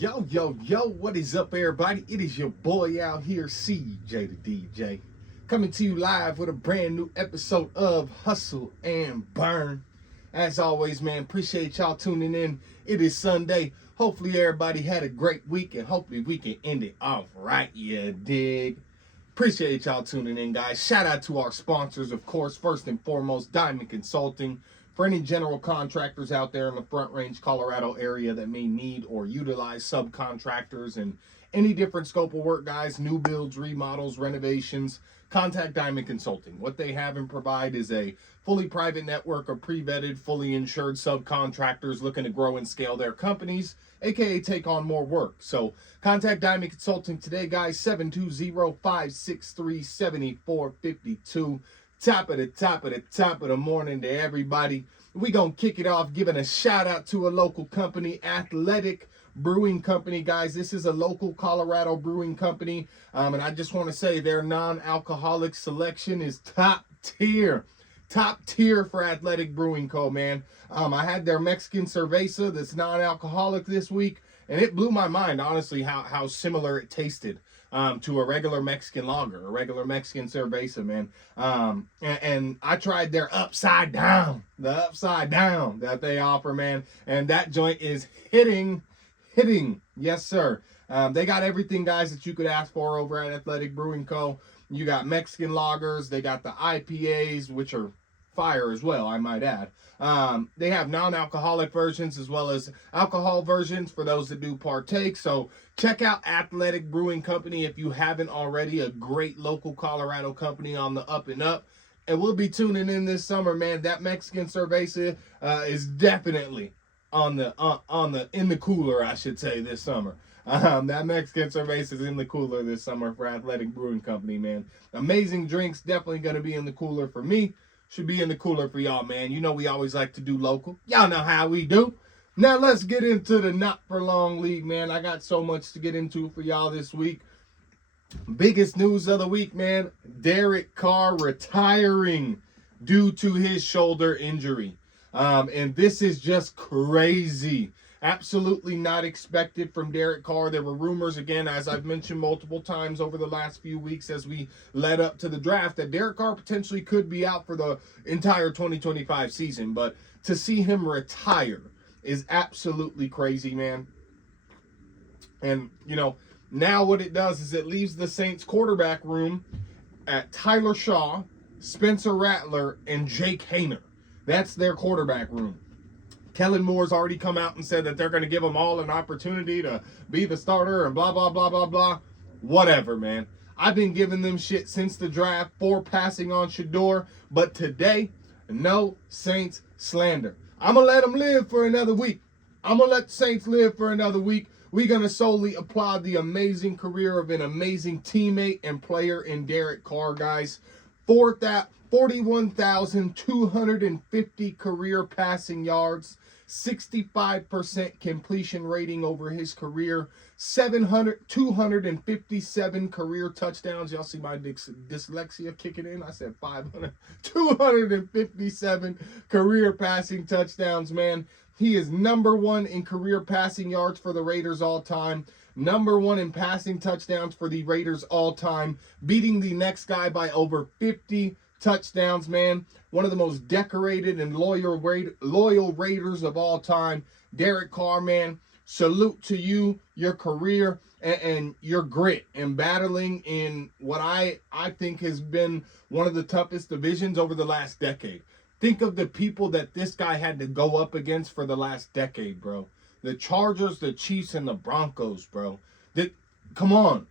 Yo, what is up, everybody? It is your boy out here, CJ the DJ, coming to you live with a brand new episode of Hustle and Burn. As always, man, appreciate y'all tuning in. It is Sunday. Hopefully, everybody had a great week, and hopefully, we can end it off right, you dig? Appreciate y'all tuning in, guys. Shout out to our sponsors, of course, first and foremost, Diamond Consulting. For any general contractors out there in the Front Range, Colorado area that may need or utilize subcontractors and any different scope of work, guys, new builds, remodels, renovations, contact Diamond Consulting. What they have and provide is a fully private network of pre-vetted, fully insured subcontractors looking to grow and scale their companies, aka take on more work. So contact Diamond Consulting today, guys, 720-563-7452. Top of the morning to everybody. We gonna kick it off giving a shout out to a local company, Athletic Brewing Company, guys. This is a local Colorado brewing company, and I just want to say their non-alcoholic selection is top tier for Athletic Brewing Co, man. I had their Mexican cerveza that's non-alcoholic this week, and it blew my mind, honestly, how similar it tasted to a regular Mexican lager, a regular Mexican cerveza, man. And I tried their upside down that they offer, man. And that joint is hitting. Yes, sir. They got everything, guys, that you could ask for over at Athletic Brewing Co. You got Mexican lagers. They got the IPAs, which are fire as well, I might add. They have non-alcoholic versions as well as alcohol versions for those that do partake. So check out Athletic Brewing Company if you haven't already. A great local Colorado company on the up and up. And we'll be tuning in this summer, man. That Mexican cerveza is definitely in the cooler, I should say, this summer. That Mexican cerveza is in the cooler this summer for Athletic Brewing Company, man. Amazing drinks, definitely going to be in the cooler for me. Should be in the cooler for y'all, man. You know we always like to do local. Y'all know how we do. Now let's get into the Not For Long League, man. I got so much to get into for y'all this week. Biggest news of the week, man. Derek Carr retiring due to his shoulder injury. And this is just crazy. Absolutely not expected from Derek Carr. There were rumors, again, as I've mentioned multiple times over the last few weeks as we led up to the draft, that Derek Carr potentially could be out for the entire 2025 season. But to see him retire is absolutely crazy, man. And, you know, now what it does is it leaves the Saints quarterback room at Tyler Shaw, Spencer Rattler, and Jake Haener. That's their quarterback room. Kellen Moore's already come out and said that they're going to give them all an opportunity to be the starter and blah, blah, blah, blah, blah. Whatever, man. I've been giving them shit since the draft for passing on Shedeur, but today, no Saints slander. I'm going to let them live for another week. I'm going to let the Saints live for another week. We're going to solely applaud the amazing career of an amazing teammate and player in Derek Carr, guys. 41,250 career passing yards, 65% completion rating over his career, 257 career touchdowns. Y'all see my dyslexia kicking in? I said 500. 257 career passing touchdowns, man. He is number one in career passing yards for the Raiders all time. Number one in passing touchdowns for the Raiders all time, beating the next guy by over 50 touchdowns, man. One of the most decorated and loyal Raiders of all time. Derek Carr, man, salute to you, your career, and your grit in battling in what I think has been one of the toughest divisions over the last decade. Think of the people that this guy had to go up against for the last decade, bro. The Chargers, the Chiefs, and the Broncos, bro. Come on.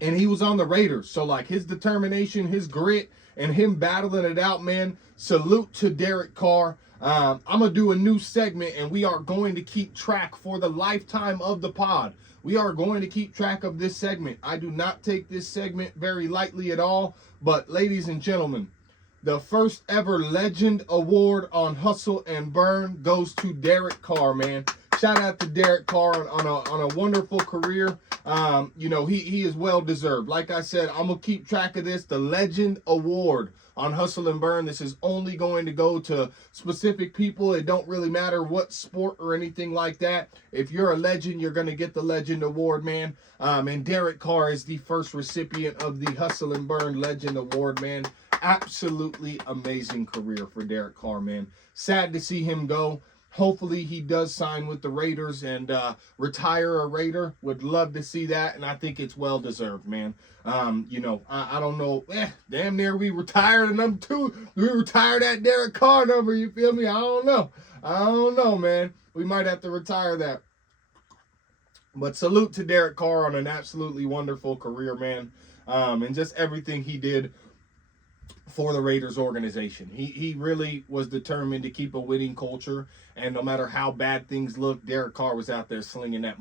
And he was on the Raiders. So, like, his determination, his grit, and him battling it out, man. Salute to Derek Carr. I'm going to do a new segment, and we are going to keep track for the lifetime of the pod. We are going to keep track of this segment. I do not take this segment very lightly at all. But, ladies and gentlemen, the first ever Legend Award on Hustle and Burn goes to Derek Carr, man. shout out to Derek Carr on a wonderful career. You know, he is well deserved. Like I said, I'm gonna keep track of this. The Legend Award on Hustle and Burn. This is only going to go to specific people. It don't really matter what sport or anything like that. If you're a legend, you're gonna get the Legend Award, man. And Derek Carr is the first recipient of the Hustle and Burn Legend Award, man. Absolutely amazing career for Derek Carr, man. Sad to see him go. Hopefully he does sign with the Raiders and retire a Raider. Would love to see that, and I think it's well deserved, man. You know, I don't know. Damn near we retired a number 2. We retired that Derek Carr number. You feel me? I don't know, man. We might have to retire that. But salute to Derek Carr on an absolutely wonderful career, man. And just everything he did for the Raiders organization. He really was determined to keep a winning culture, and no matter how bad things look, Derek Carr was out there slinging that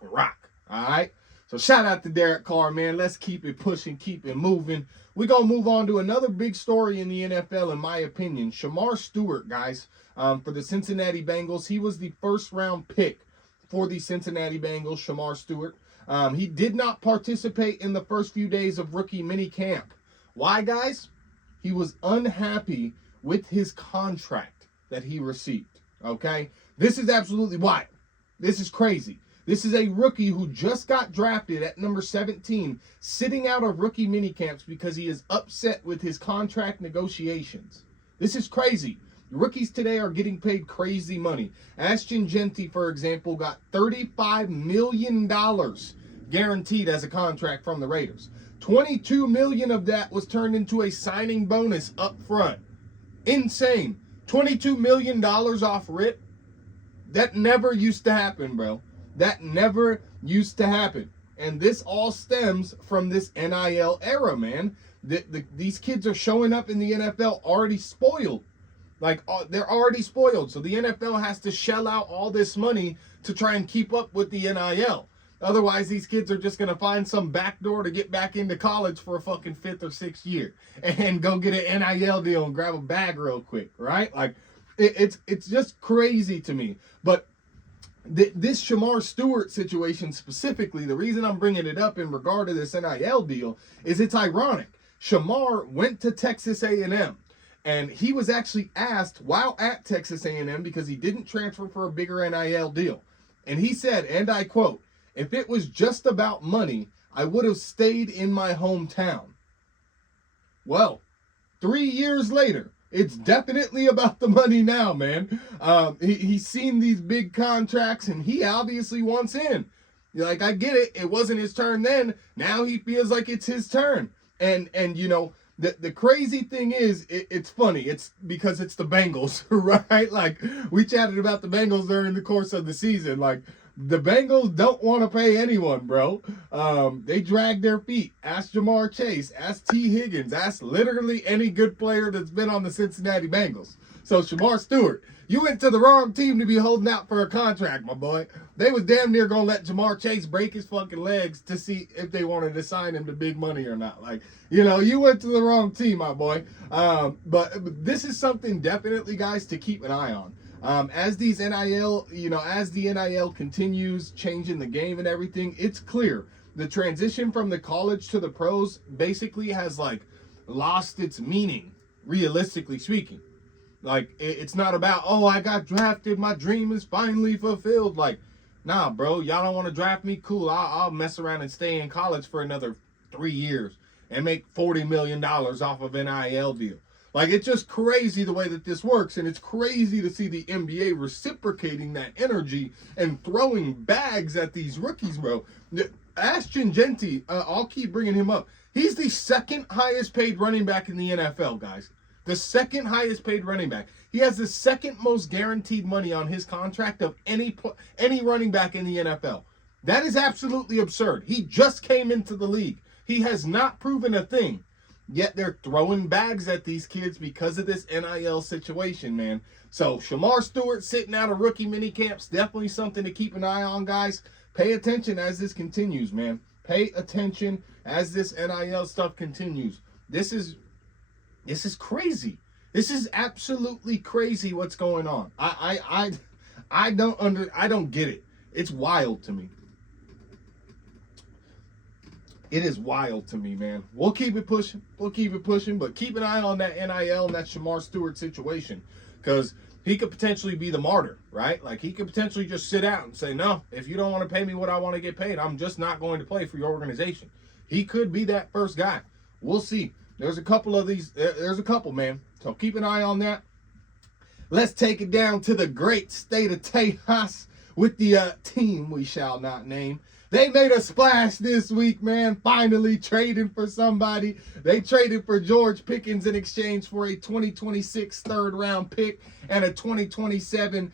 rock. All right? So shout out to Derek Carr, man. Let's keep it pushing, keep it moving. We're going to move on to another big story in the NFL, in my opinion. Shamar Stewart, guys, for the Cincinnati Bengals. He was the first-round pick for the Cincinnati Bengals, Shamar Stewart. He did not participate in the first few days of rookie minicamp. Why, guys? He was unhappy with his contract that he received, okay? This is absolutely why. This is crazy. This is a rookie who just got drafted at number 17, sitting out of rookie minicamps because he is upset with his contract negotiations. This is crazy. Rookies today are getting paid crazy money. Ashton Jeanty, for example, got $35 million guaranteed as a contract from the Raiders. $22 million of that was turned into a signing bonus up front. Insane. $22 million off rip. That never used to happen, bro. That never used to happen. And this all stems from this NIL era, man. These kids are showing up in the NFL already spoiled. Like, they're already spoiled. So the NFL has to shell out all this money to try and keep up with the NIL. Otherwise, these kids are just going to find some back door to get back into college for a fucking 5th or 6th year and go get an NIL deal and grab a bag real quick, right? Like, it's just crazy to me. But this Shamar Stewart situation specifically, the reason I'm bringing it up in regard to this NIL deal is it's ironic. Shamar went to Texas A&M. And he was actually asked while at Texas A&M because he didn't transfer for a bigger NIL deal. And he said, and I quote, "If it was just about money, I would have stayed in my hometown." Well, 3 years later, it's definitely about the money now, man. He's seen these big contracts, and he obviously wants in. You're like, I get it. It wasn't his turn then. Now he feels like it's his turn. And you know, the crazy thing is, it's funny. It's because it's the Bengals, right? Like, we chatted about the Bengals during the course of the season. Like, the Bengals don't want to pay anyone, bro. They drag their feet. Ask Jamar Chase. Ask T. Higgins. Ask literally any good player that's been on the Cincinnati Bengals. So, Shamar Stewart, you went to the wrong team to be holding out for a contract, my boy. They was damn near going to let Jamar Chase break his fucking legs to see if they wanted to sign him to big money or not. Like, you know, you went to the wrong team, my boy. But this is something definitely, guys, to keep an eye on. As these NIL, you know, as the NIL continues changing the game and everything, it's clear the transition from the college to the pros basically has, like, lost its meaning, realistically speaking. Like, it's not about, oh, I got drafted, my dream is finally fulfilled. Like, nah, bro, y'all don't want to draft me? Cool, I'll mess around and stay in college for another 3 years and make $40 million off of an NIL deal. Like, it's just crazy the way that this works, and it's crazy to see the NBA reciprocating that energy and throwing bags at these rookies, bro. Ashton Jeanty, I'll keep bringing him up. He's the second highest paid running back in the NFL, guys. The second highest paid running back. He has the second most guaranteed money on his contract of any running back in the NFL. That is absolutely absurd. He just came into the league. He has not proven a thing. Yet they're throwing bags at these kids because of this NIL situation, man. So Shamar Stewart sitting out of rookie minicamps, definitely something to keep an eye on, guys. Pay attention as this continues, man. Pay attention as this NIL stuff continues. This is This is crazy. This is absolutely crazy what's going on. I I don't get it. It's wild to me. It is wild to me, man. We'll keep it pushing. But keep an eye on that NIL and that Shamar Stewart situation, because he could potentially be the martyr, right? Like, he could potentially just sit out and say, no, if you don't want to pay me what I want to get paid, I'm just not going to play for your organization. He could be that first guy. We'll see. There's a couple of these. There's a couple, man. So keep an eye on that. Let's take it down to the great state of Tejas with the team we shall not name. They made a splash this week, man, finally trading for somebody. They traded for George Pickens in exchange for a 2026 third-round pick and a 2027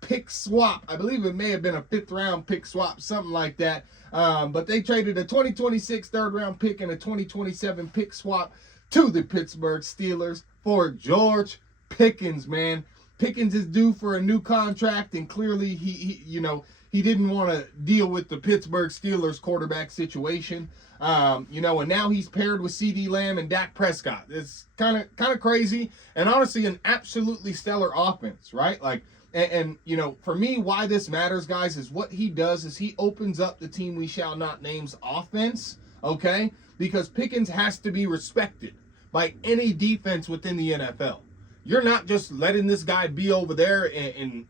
pick swap. I believe it may have been a fifth-round pick swap, something like that. But they traded a 2026 third-round pick and a 2027 pick swap to the Pittsburgh Steelers for George Pickens, man. Pickens is due for a new contract, and clearly he didn't want to deal with the Pittsburgh Steelers quarterback situation. And now he's paired with CeeDee Lamb and Dak Prescott. It's kind of crazy, and honestly an absolutely stellar offense, right? Like, and for me, why this matters, guys, is what he does is he opens up the team we shall not name's offense, okay? Because Pickens has to be respected by any defense within the NFL. You're not just letting this guy be over there and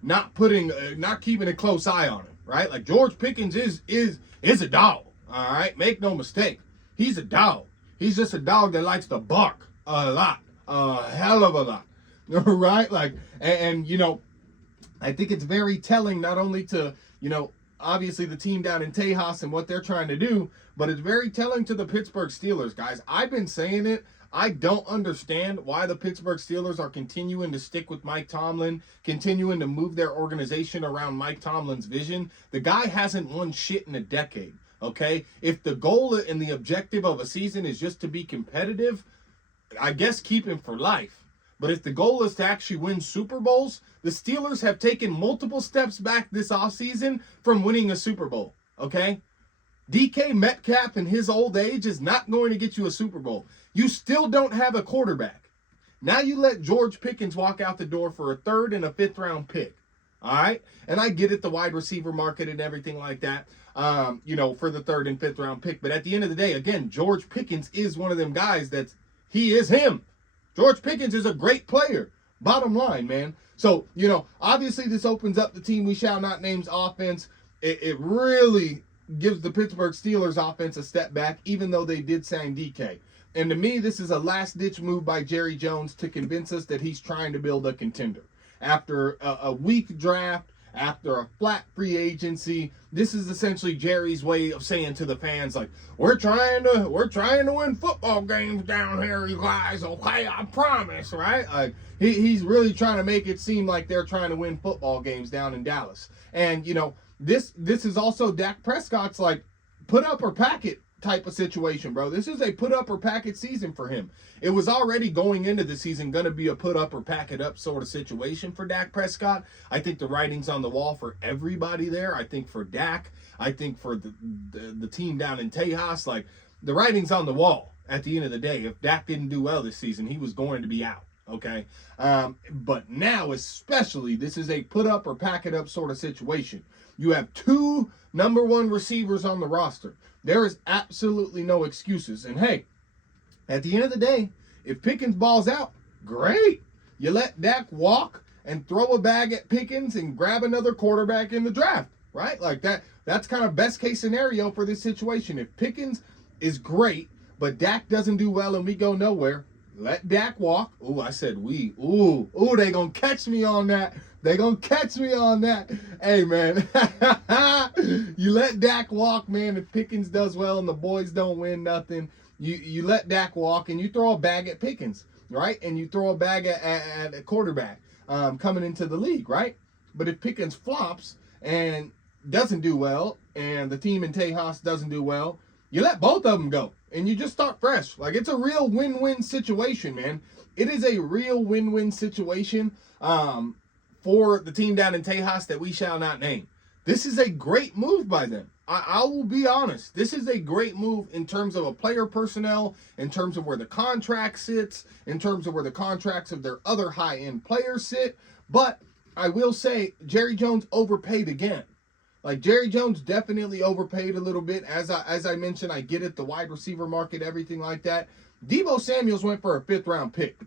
not keeping a close eye on him, right? Like, George Pickens is a dog, all right? Make no mistake. He's a dog. He's just a dog that likes to bark a lot, a hell of a lot, right? Like, and I think it's very telling, not only to, obviously the team down in Tejas and what they're trying to do, but it's very telling to the Pittsburgh Steelers, guys. I've been saying it. I don't understand why the Pittsburgh Steelers are continuing to stick with Mike Tomlin, continuing to move their organization around Mike Tomlin's vision. The guy hasn't won shit in a decade, okay? If the goal and the objective of a season is just to be competitive, I guess keep him for life. But if the goal is to actually win Super Bowls, the Steelers have taken multiple steps back this offseason from winning a Super Bowl, okay? DK Metcalf in his old age is not going to get you a Super Bowl. You still don't have a quarterback. Now you let George Pickens walk out the door for a third and a fifth round pick. All right? And I get it, the wide receiver market and everything like that, for the third and fifth round pick. But at the end of the day, again, George Pickens is one of them guys he is him. George Pickens is a great player. Bottom line, man. So, obviously this opens up the team we shall not name's offense. It really gives the Pittsburgh Steelers offense a step back, even though they did sign DK. And to me, this is a last-ditch move by Jerry Jones to convince us that he's trying to build a contender. After a weak draft, after a flat free agency, this is essentially Jerry's way of saying to the fans, like, we're trying to win football games down here, you guys, okay? I promise, right? Like, he's really trying to make it seem like they're trying to win football games down in Dallas. And, this is also Dak Prescott's, like, put up or pack it type of situation, bro. This is a put up or pack it season for him. It was already going into the season going to be a put up or pack it up sort of situation for Dak Prescott. I think the writing's on the wall for everybody there. I think for Dak, I think for the team down in Tejas, like, the writing's on the wall at the end of the day. If Dak didn't do well this season, he was going to be out. Okay. But now, especially, this is a put up or pack it up sort of situation. You have two number one receivers on the roster. There is absolutely no excuses. And hey, at the end of the day, if Pickens balls out, great. You let Dak walk and throw a bag at Pickens and grab another quarterback in the draft, right? Like that's kind of best case scenario for this situation. If Pickens is great, but Dak doesn't do well and we go nowhere, let Dak walk. Ooh, I said we. Ooh, they gonna catch me on that. They gonna catch me on that. Hey, man. You let Dak walk, man. If Pickens does well and the boys don't win nothing, you let Dak walk and you throw a bag at Pickens, right? And you throw a bag at a quarterback coming into the league, right? But if Pickens flops and doesn't do well and the team in Tejas doesn't do well, you let both of them go and you just start fresh. Like, it's a real win-win situation, man. It is a real win-win situation for the team down in Tejas that we shall not name. This is a great move by them. I will be honest. This is a great move in terms of a player personnel, in terms of where the contract sits, in terms of where the contracts of their other high-end players sit. But I will say Jerry Jones overpaid again. Like Jerry Jones definitely overpaid a little bit. As I mentioned, I get it, the wide receiver market, everything like that. Deebo Samuels went for a 5th-round pick.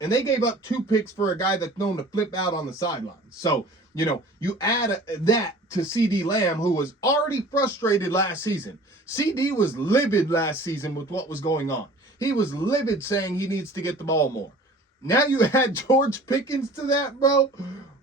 And they gave up 2 picks for a guy that's known to flip out on the sidelines. So, you add that to CeeDee Lamb, who was already frustrated last season. CD was livid last season with what was going on. He was livid saying he needs to get the ball more. Now you add George Pickens to that, bro.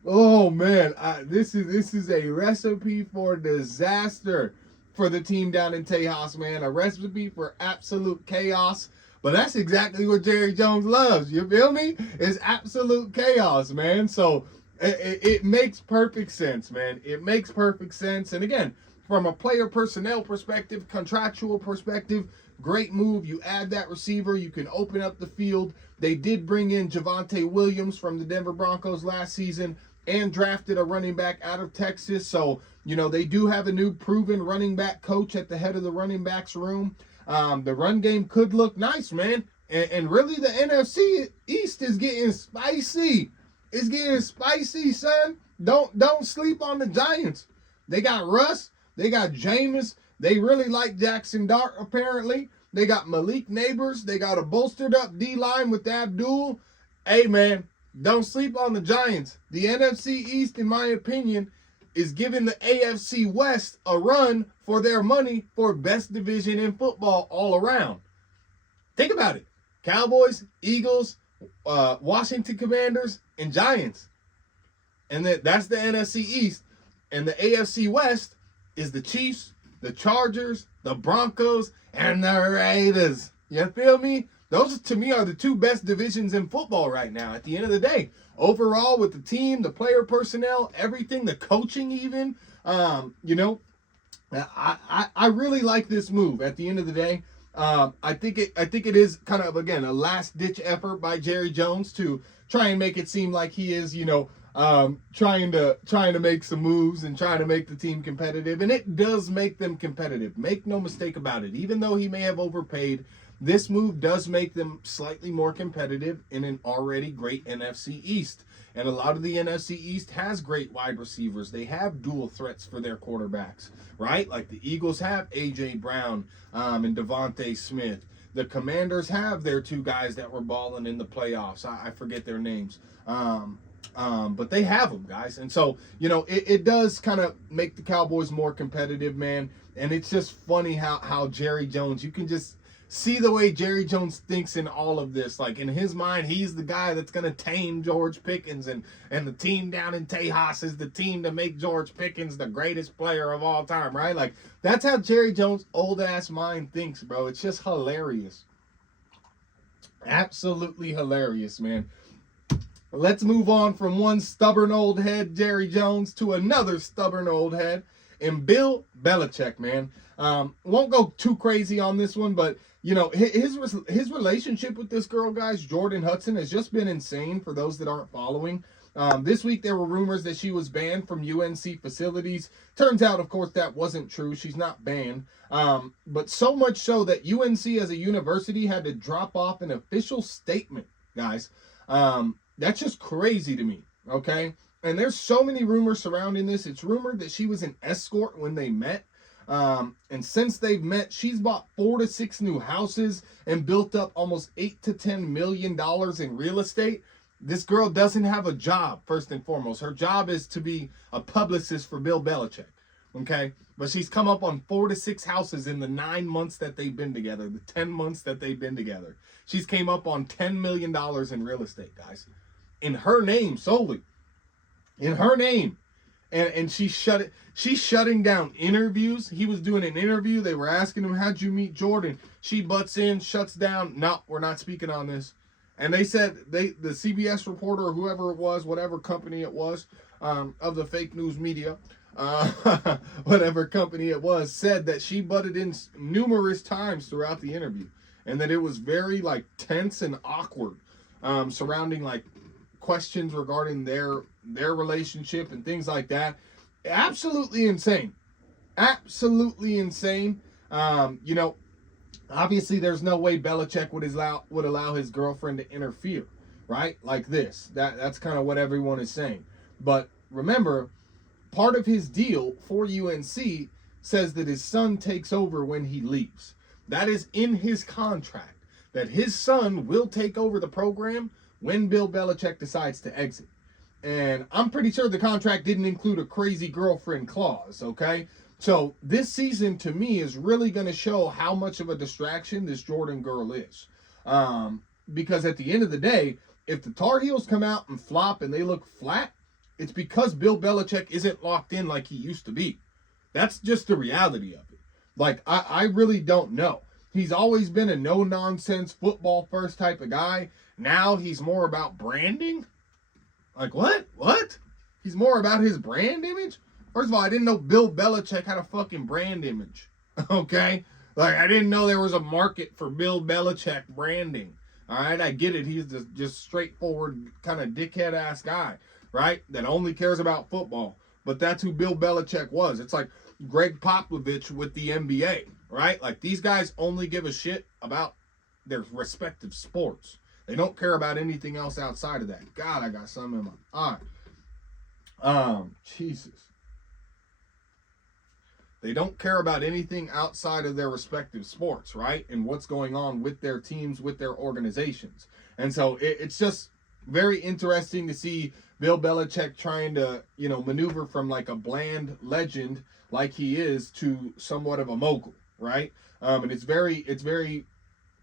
Oh man, this is a recipe for disaster for the team down in Tejas, man. A recipe for absolute chaos. But that's exactly what Jerry Jones loves. You feel me? It's absolute chaos, man. So it makes perfect sense, man. It makes perfect sense. And again, from a player personnel perspective, contractual perspective, great move. You add that receiver, you can open up the field. They did bring in Javonte Williams from the Denver Broncos last season and drafted a running back out of Texas. So, they do have a new proven running back coach at the head of the running backs room. The run game could look nice, man. And really, the NFC East is getting spicy. It's getting spicy, son. Don't sleep on the Giants. They got Russ. They got Jameis. They really like Jackson Dart, apparently. They got Malik Neighbors. They got a bolstered up D-line with Abdul. Hey, man, don't sleep on the Giants. The NFC East, in my opinion, is giving the AFC West a run for their money for best division in football all around. Think about it. Cowboys, Eagles, Washington Commanders, and Giants. And that's the NFC East. And the AFC West is the Chiefs, the Chargers, the Broncos, and the Raiders. You feel me? Those, to me, are the 2 best divisions in football right now at the end of the day. Overall, with the team, the player personnel, everything, the coaching even, I really like this move at the end of the day. I think it is kind of, again, a last-ditch effort by Jerry Jones to try and make it seem like he is, trying to make some moves and trying to make the team competitive. And it does make them competitive. Make no mistake about it. Even though he may have overpaid, this move does make them slightly more competitive in an already great NFC East. And a lot of the NFC East has great wide receivers. They have dual threats for their quarterbacks, right? Like the Eagles have A.J. Brown and Devontae Smith. The Commanders have their 2 guys that were balling in the playoffs. I forget their names. But they have them, guys. And so, it does kind of make the Cowboys more competitive, man. And it's just funny how Jerry Jones, you can just see the way Jerry Jones thinks in all of this. Like, in his mind, he's the guy that's going to tame George Pickens, and the team down in Tejas is the team to make George Pickens the greatest player of all time, right? Like, that's how Jerry Jones' old-ass mind thinks, bro. It's just hilarious. Absolutely hilarious, man. Let's move on from one stubborn old head, Jerry Jones, to another stubborn old head, and Bill Belichick, man. Won't go too crazy on this one, but his relationship with this girl, guys, Jordan Hudson, has just been insane for those that aren't following. This week there were rumors that she was banned from UNC facilities. Turns out, of course, that wasn't true. She's not banned. But so much so that UNC as a university had to drop off an official statement, guys. That's just crazy to me, okay? And there's so many rumors surrounding this. It's rumored that she was an escort when they met. And since they've met, she's bought 4 to 6 new houses and built up almost $8 to $10 million in real estate. This girl doesn't have a job, first and foremost. Her job is to be a publicist for Bill Belichick, okay? But she's come up on 4 to 6 houses in the 9 months that they've been together, the 10 months that they've been together. She's came up on $10 million in real estate, guys. In her name solely. In her name. And she's shutting down interviews. He was doing an interview. They were asking him, how'd you meet Jordan? She butts in, shuts down. No, we're not speaking on this. And they said, the CBS reporter or whoever it was, whatever company it was, of the fake news media, whatever company it was, said that she butted in numerous times throughout the interview. And that it was very, tense and awkward surrounding, questions regarding their relationship and things like that. Absolutely insane. Absolutely insane. Obviously there's no way Belichick would allow his girlfriend to interfere, right? Like this. That's kind of what everyone is saying. But remember, part of his deal for UNC says that his son takes over when he leaves. That is in his contract, that his son will take over the program when Bill Belichick decides to exit. And I'm pretty sure the contract didn't include a crazy girlfriend clause, okay? So this season, to me, is really going to show how much of a distraction this Jordan girl is. Because at the end of the day, if the Tar Heels come out and flop and they look flat, it's because Bill Belichick isn't locked in like he used to be. That's just the reality of it. Like, I really don't know. He's always been a no-nonsense, football-first type of guy. Now he's more about branding? Like, what? What? He's more about his brand image? First of all, I didn't know Bill Belichick had a fucking brand image. Okay? Like, I didn't know there was a market for Bill Belichick branding. All right? I get it. He's just straightforward kind of dickhead-ass guy, right? That only cares about football. But that's who Bill Belichick was. It's like Greg Popovich with the NBA, right? Like, these guys only give a shit about their respective sports. They don't care about anything else outside of that. God, I got something in my eye. Jesus. They don't care about anything outside of their respective sports, right? And what's going on with their teams, with their organizations. And so it's just very interesting to see Bill Belichick trying to, maneuver from like a bland legend like he is to somewhat of a mogul, right? And it's very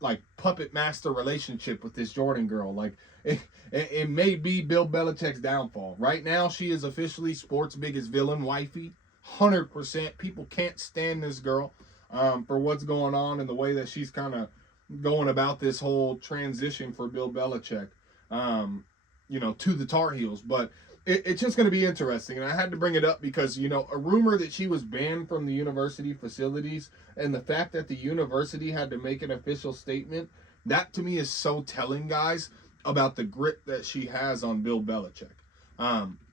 like puppet master relationship with this Jordan girl. Like it may be Bill Belichick's downfall. Right now, she is officially sports' biggest villain, wifey. 100%. People can't stand this girl for what's going on and the way that she's kind of going about this whole transition for Bill Belichick, to the Tar Heels. But it's just going to be interesting. And I had to bring it up because, a rumor that she was banned from the university facilities and the fact that the university had to make an official statement, that to me is so telling, guys, about the grip that she has on Bill Belichick,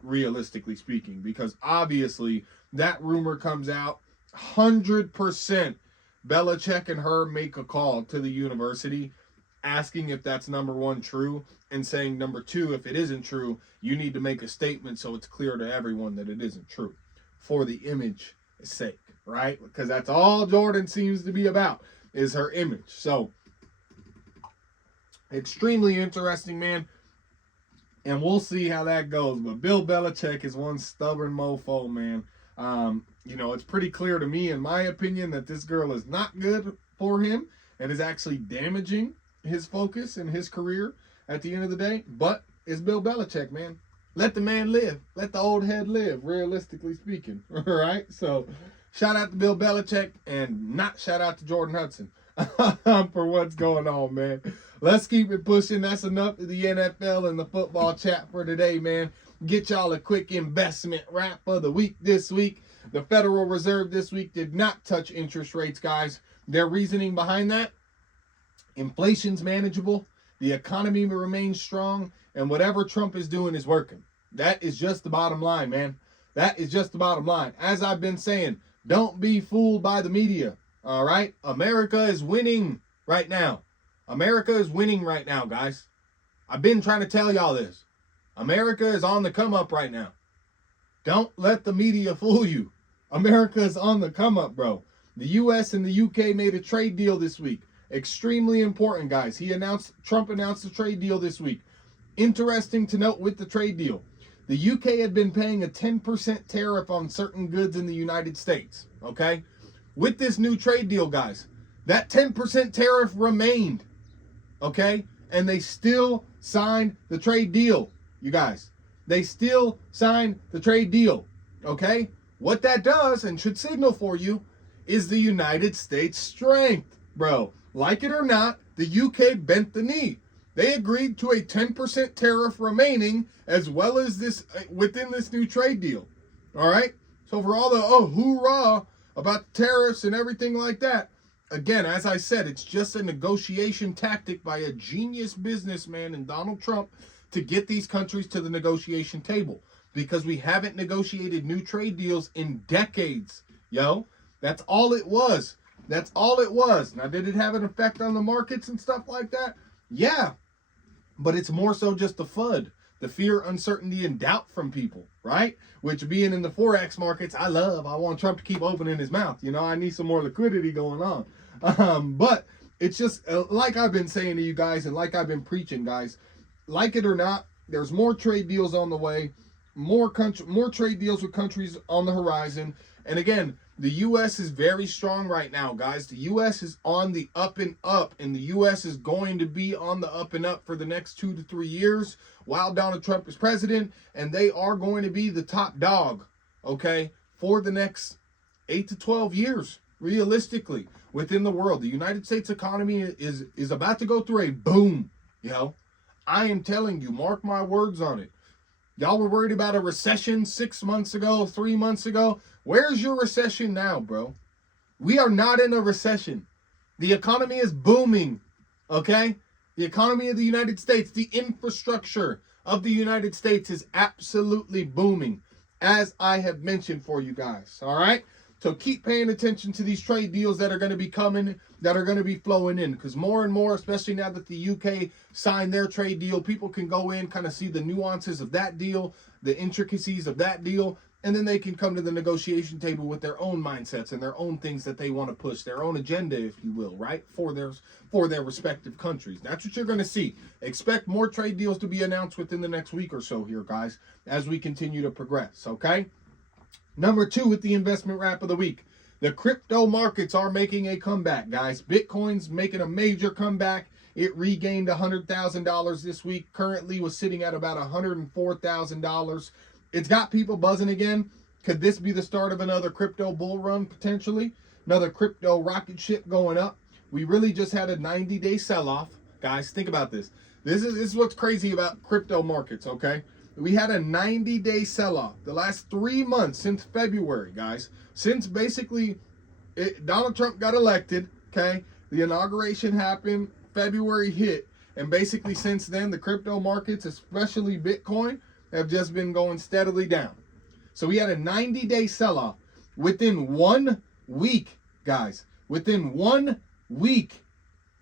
realistically speaking. Because obviously that rumor comes out, 100% Belichick and her make a call to the university asking if that's number one true and saying number two, if it isn't true, you need to make a statement so it's clear to everyone that it isn't true for the image sake, right? Because that's all Jordan seems to be about is her image. So extremely interesting, man. And we'll see how that goes. But Bill Belichick is one stubborn mofo, man. It's pretty clear to me, in my opinion, that this girl is not good for him and is actually damaging his focus and his career at the end of the day. But it's Bill Belichick, man. Let the man live. Let the old head live, realistically speaking. All right? So shout out to Bill Belichick and not shout out to Jordan Hudson for what's going on, man. Let's keep it pushing. That's enough of the NFL and the football chat for today, man. Get y'all a quick investment wrap of the week this week. The Federal Reserve this week did not touch interest rates, guys. Their reasoning behind that, inflation's manageable, the economy remains strong, and whatever Trump is doing is working. That is just the bottom line, man. That is just the bottom line. As I've been saying, don't be fooled by the media, all right? America is winning right now. America is winning right now, guys. I've been trying to tell y'all this. America is on the come up right now. Don't let the media fool you. America is on the come up, bro. The U.S. and the U.K. made a trade deal this week. Extremely important, guys. Trump announced a trade deal this week. Interesting to note with the trade deal. The UK had been paying a 10% tariff on certain goods in the United States, okay? With this new trade deal, guys, that 10% tariff remained, okay? And they still signed the trade deal, you guys. They still signed the trade deal, okay? What that does, and should signal for you, is the United States' strength, bro. Like it or not, the UK bent the knee. They agreed to a 10% tariff remaining as well as this within this new trade deal. All right? So for all the hoorah about the tariffs and everything like that, again, as I said, it's just a negotiation tactic by a genius businessman in Donald Trump to get these countries to the negotiation table, because we haven't negotiated new trade deals in decades, yo. That's all it was. That's all it was. Now, did it have an effect on the markets and stuff like that? Yeah. But it's more so just the FUD the fear, uncertainty, and doubt from people, right? Which being in the Forex markets, I love. I want Trump to keep opening his mouth. You know, I need some more liquidity going on. But it's just like I've been saying to you guys, and like I've been preaching, guys, like it or not, there's more trade deals on the way, more trade deals with countries on the horizon. And again, the U.S. is very strong right now, guys. The U.S. is on the up and up, and the U.S. is going to be on the up and up for the next 2 to 3 years while Donald Trump is president, and they are going to be the top dog, okay, for the next 8 to 12 years, realistically, within the world. The United States economy is about to go through a boom, you know. I am telling you, mark my words on it. Y'all were worried about a recession 6 months ago, 3 months ago. Where's your recession now, bro? We are not in a recession. The economy is booming, okay? The economy of the United States, the infrastructure of the United States is absolutely booming, as I have mentioned for you guys, all right? So keep paying attention to these trade deals that are going to be coming, that are going to be flowing in, because more and more, especially now that the UK signed their trade deal, people can go in, kind of see the nuances of that deal, the intricacies of that deal, and then they can come to the negotiation table with their own mindsets and their own things that they want to push, their own agenda, if you will, right, for their respective countries. That's what you're going to see. Expect more trade deals to be announced within the next week or so here, guys, as we continue to progress, okay? Number 2 with the investment wrap of the week. The crypto markets are making a comeback, guys. Bitcoin's making a major comeback. It regained $100,000 this week. Currently was sitting at about $104,000. It's got people buzzing again. Could this be the start of another crypto bull run potentially? Another crypto rocket ship going up? We really just had a 90-day sell-off. Guys, think about this. This is what's crazy about crypto markets, okay? We had a 90-day sell-off. The last 3 months since February, guys. Since basically Donald Trump got elected, okay? The inauguration happened, February hit, and basically since then, the crypto markets, especially Bitcoin, have just been going steadily down. So we had a 90-day sell-off. Within 1 week, guys, within 1 week,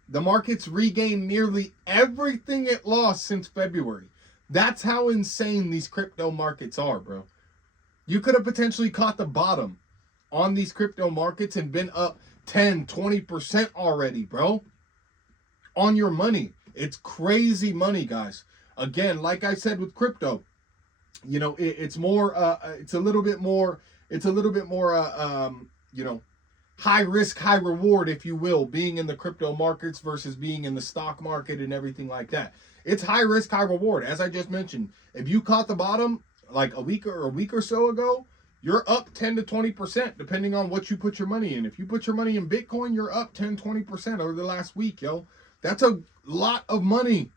the markets regained nearly everything it lost since February. That's how insane these crypto markets are, bro. You could have potentially caught the bottom on these crypto markets and been up 10, 20% already, bro, on your money. It's crazy money, guys. Again, like I said with crypto, you know, it's a little bit more, you know, high risk, high reward, if you will, being in the crypto markets versus being in the stock market and everything like that. It's high risk, high reward. As I just mentioned, if you caught the bottom like a week or so ago, you're up 10 to 20%, depending on what you put your money in. If you put your money in Bitcoin, you're up 10, 20% over the last week, yo. That's a lot of money.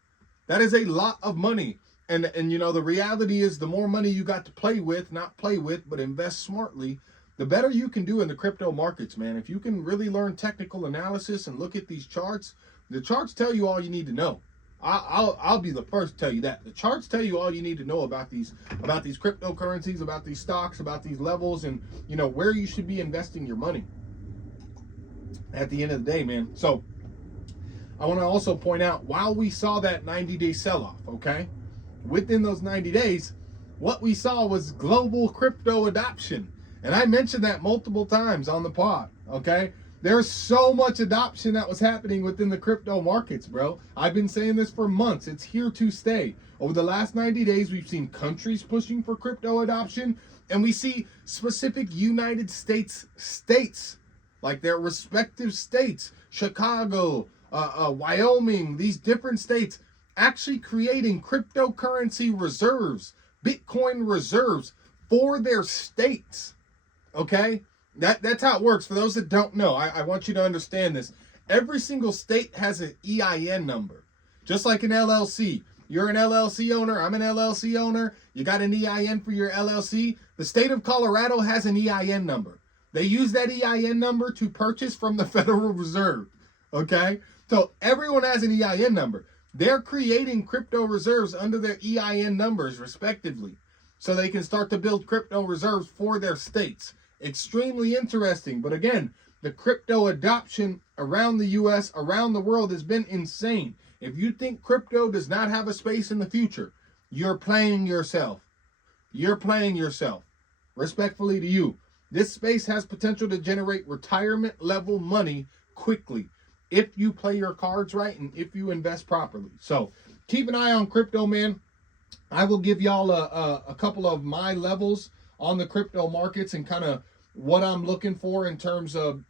That is a lot of money. And you know, the reality is the more money you got to play with, not play with, but invest smartly, the better you can do in the crypto markets, man. If you can really learn technical analysis and look at these charts, the charts tell you all you need to know. I'll be the first to tell you that. The charts tell you all you need to know about these cryptocurrencies, about these stocks, about these levels, and you know where you should be investing your money at the end of the day, man. So I want to also point out, while we saw that 90-day sell-off, okay, within those 90 days, what we saw was global crypto adoption. And I mentioned that multiple times on the pod, okay? There's so much adoption that was happening within the crypto markets, bro. I've been saying this for months. It's here to stay. Over the last 90 days, we've seen countries pushing for crypto adoption, and we see specific United States like their respective states, Chicago, Wyoming, these different states, actually creating cryptocurrency reserves, Bitcoin reserves for their states, okay? That's how it works. For those that don't know, I want you to understand this. Every single state has an EIN number, just like an LLC. You're an LLC owner. I'm an LLC owner. You got an EIN for your LLC. The state of Colorado has an EIN number. They use that EIN number to purchase from the Federal Reserve, okay? So everyone has an EIN number. They're creating crypto reserves under their EIN numbers, respectively, so they can start to build crypto reserves for their states. Extremely interesting. But again, the crypto adoption around the U.S., around the world, has been insane. If you think crypto does not have a space in the future, You're playing yourself. You're playing yourself. Respectfully to you. This space has potential to generate retirement level money quickly if you play your cards right and if you invest properly. So keep an eye on crypto, man. I will give y'all a couple of my levels on the crypto markets and kind of what I'm looking for in terms of,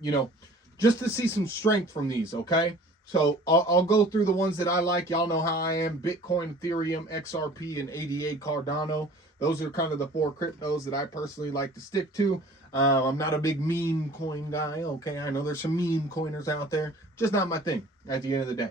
just to see some strength from these, okay? So I'll go through the ones that I like. Y'all know how I am. Bitcoin, Ethereum, XRP, and ADA Cardano. Those are kind of the 4 cryptos that I personally like to stick to. I'm not a big meme coin guy, okay? I know there's some meme coiners out there. Just not my thing at the end of the day.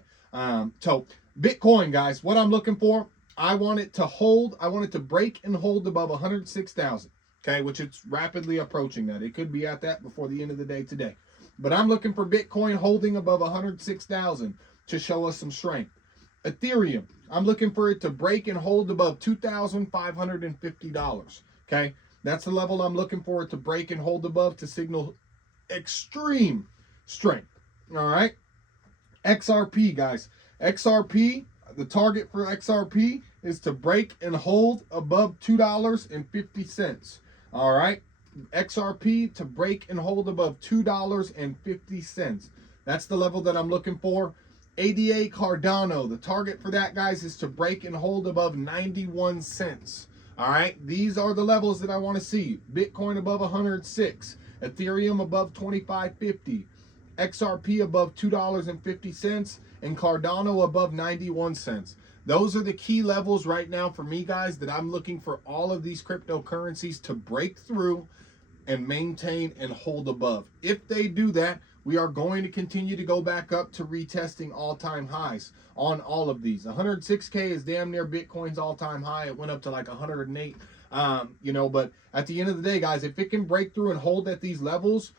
So Bitcoin, guys, what I'm looking for, I want it to hold. I want it to break and hold above 106,000, okay? Which it's rapidly approaching that. It could be at that before the end of the day today. But I'm looking for Bitcoin holding above 106,000 to show us some strength. Ethereum, I'm looking for it to break and hold above $2,550, okay? That's the level I'm looking for it to break and hold above to signal extreme strength, all right? XRP, guys. XRP, the target for XRP is to break and hold above $2.50, all right? XRP to break and hold above $2.50. That's the level that I'm looking for. ADA Cardano, the target for that, guys, is to break and hold above 91 cents. All right, these are the levels that I want to see. Bitcoin above 106, Ethereum above 25.50, XRP above $2.50, and Cardano above 91 cents. Those are the key levels right now for me, guys, that I'm looking for all of these cryptocurrencies to break through and maintain and hold above. If they do that, we are going to continue to go back up to retesting all-time highs on all of these. 106K is damn near Bitcoin's all-time high. It went up to like 108, but at the end of the day, guys, if it can break through and hold at these levels,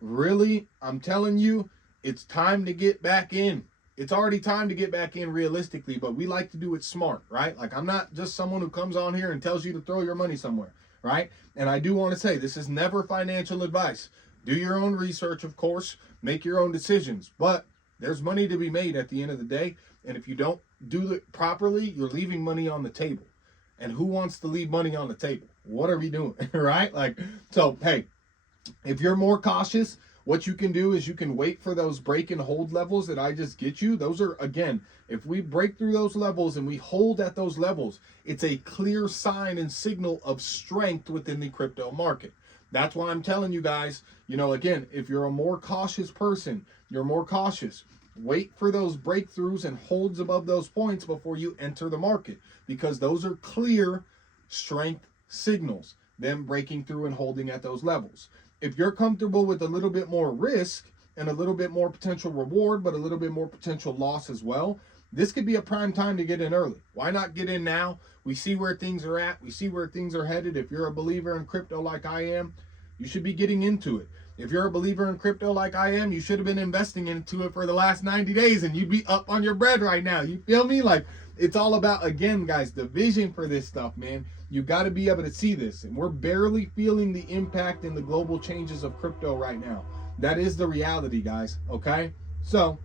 really, I'm telling you, it's time to get back in. It's already time to get back in realistically, but we like to do it smart, right? Like, I'm not just someone who comes on here and tells you to throw your money somewhere, right? And I do want to say, this is never financial advice. Do your own research, of course, make your own decisions, but there's money to be made at the end of the day. And if you don't do it properly, you're leaving money on the table. And who wants to leave money on the table? What are we doing, right? So, hey, if you're more cautious, what you can do is you can wait for those break and hold levels that I just get you. Those are, again, if we break through those levels and we hold at those levels, it's a clear sign and signal of strength within the crypto market. That's why I'm telling you guys, again, if you're a more cautious person, you're more cautious. Wait for those breakthroughs and holds above those points before you enter the market, because those are clear strength signals, them breaking through and holding at those levels. If you're comfortable with a little bit more risk and a little bit more potential reward, but a little bit more potential loss as well, this could be a prime time to get in early. Why not get in now? We see where things are at. We see where things are headed. If you're a believer in crypto like I am, you should be getting into it. If you're a believer in crypto like I am, you should have been investing into it for the last 90 days and you'd be up on your bread right now. You feel me? Like, it's all about, again, guys, the vision for this stuff, man. You got to be able to see this. And we're barely feeling the impact and the global changes of crypto right now. That is the reality, guys. Okay? So,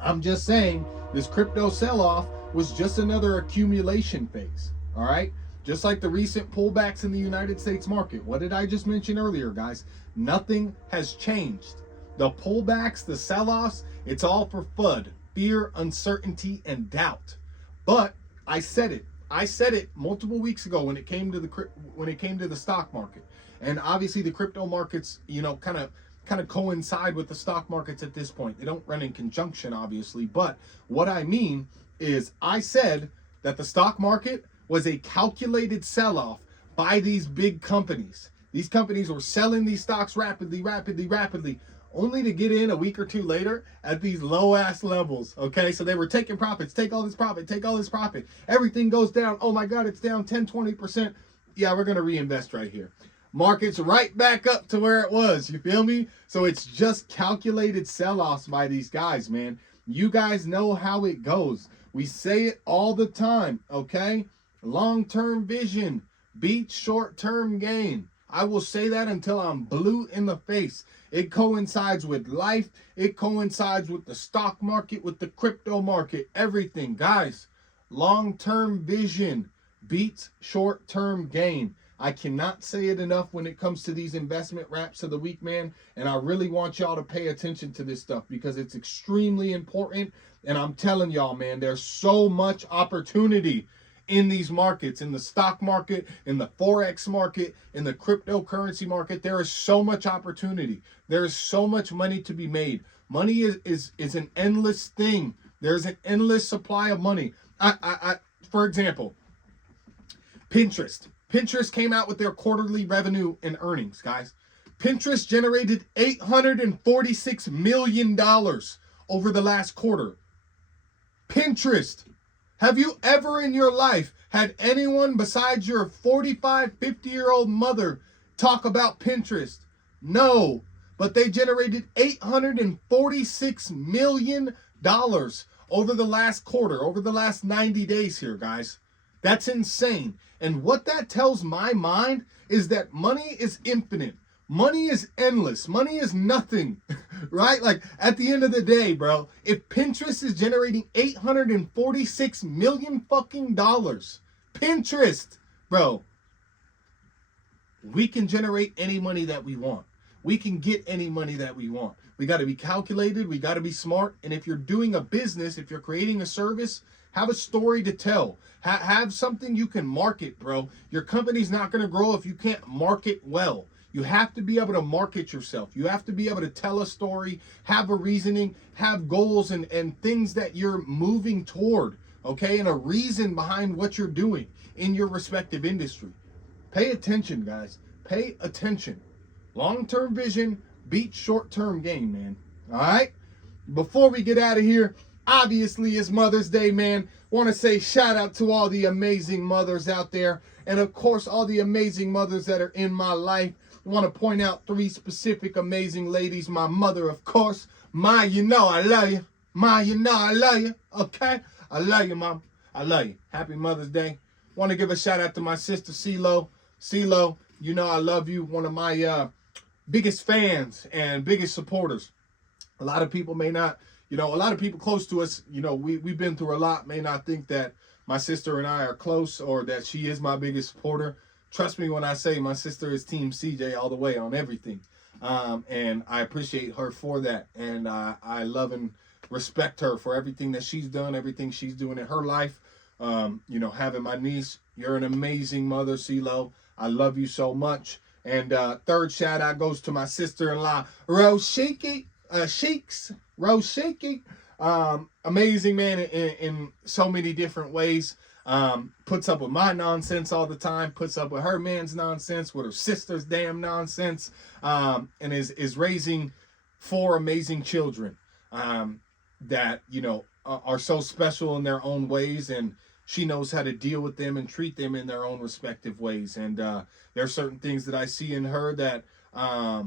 I'm just saying this crypto sell-off was just another accumulation phase. All right? Just like the recent pullbacks in the United States market. What did I just mention earlier, guys? Nothing has changed. The pullbacks, the sell-offs, it's all for FUD, fear, uncertainty, and doubt. But I said it. I said it multiple weeks ago when it came to the stock market. And obviously the crypto markets, kind of coincide with the stock markets at this point. They don't run in conjunction, obviously. But what I mean is I said that the stock market was a calculated sell-off by these big companies. These companies were selling these stocks rapidly, only to get in a week or two later at these low-ass levels, okay? So they were taking profits. Take all this profit. Everything goes down. Oh, my God, it's down 10, 20%. Yeah, we're going to reinvest right here. Market's right back up to where it was. You feel me? So it's just calculated sell-offs by these guys, man. You guys know how it goes. We say it all the time, okay? Long-term vision beats short-term gain. I will say that until I'm blue in the face. It coincides with life. It coincides with the stock market, with the crypto market, everything. Guys, long-term vision beats short-term gain. I cannot say it enough when it comes to these investment wraps of the week, man. And I really want y'all to pay attention to this stuff because it's extremely important. And I'm telling y'all, man, there's so much opportunity in these markets, in the stock market, in the Forex market, in the cryptocurrency market. There is so much opportunity. There is so much money to be made. Money is an endless thing. There's an endless supply of money. For example, Pinterest. Pinterest came out with their quarterly revenue and earnings, guys. Pinterest generated $846 million over the last quarter. Pinterest. Have you ever in your life had anyone besides your 45, 50-year-old mother talk about Pinterest? No, but they generated $846 million over the last quarter, over the last 90 days here, guys. That's insane. And what that tells my mind is that money is infinite. Money is endless. Money is nothing, right? Like at the end of the day, bro, if Pinterest is generating $846 million fucking dollars, Pinterest, bro, we can generate any money that we want. We can get any money that we want. We got to be calculated. We got to be smart. And if you're doing a business, if you're creating a service, have a story to tell. Have something you can market, bro. Your company's not going to grow if you can't market well. You have to be able to market yourself. You have to be able to tell a story, have a reasoning, have goals and things that you're moving toward, okay? And a reason behind what you're doing in your respective industry. Pay attention, guys. Pay attention. Long-term vision beats short-term gain, man. All right? Before we get out of here, obviously it's Mother's Day, man. Want to say shout out to all the amazing mothers out there. And of course, all the amazing mothers that are in my life. Want to point out 3 specific amazing ladies. My mother, of course. Ma, you know I love you. Ma, you know I love you. Okay? I love you, Mom. I love you. Happy Mother's Day. Want to give a shout out to my sister, CeeLo. CeeLo, you know I love you. One of my biggest fans and biggest supporters. A lot of people may not, a lot of people close to us, we've been through a lot, may not think that my sister and I are close or that she is my biggest supporter. Trust me when I say my sister is Team CJ all the way on everything. And I appreciate her for that. And I love and respect her for everything that she's done, everything she's doing in her life. Having my niece, you're an amazing mother, CeeLo. I love you so much. And third shout out goes to my sister-in-law, Rose Sheiks. Amazing, man, in so many different ways. Puts up with my nonsense all the time, puts up with her man's nonsense, with her sister's damn nonsense, and is raising 4 amazing children that, are so special in their own ways, and she knows how to deal with them and treat them in their own respective ways. And there are certain things that I see in her that I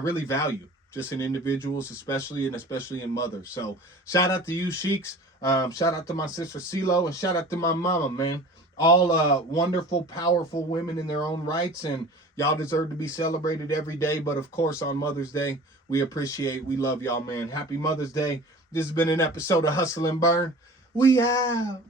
really value, just in individuals, especially in mothers. So shout out to you, Sheiks. Shout out to my sister CeeLo, and shout out to my mama, man. All wonderful, powerful women in their own rights, and y'all deserve to be celebrated every day. But of course, on Mother's Day, we love y'all, man. Happy Mother's Day. This has been an episode of Hustle and Burn. We out.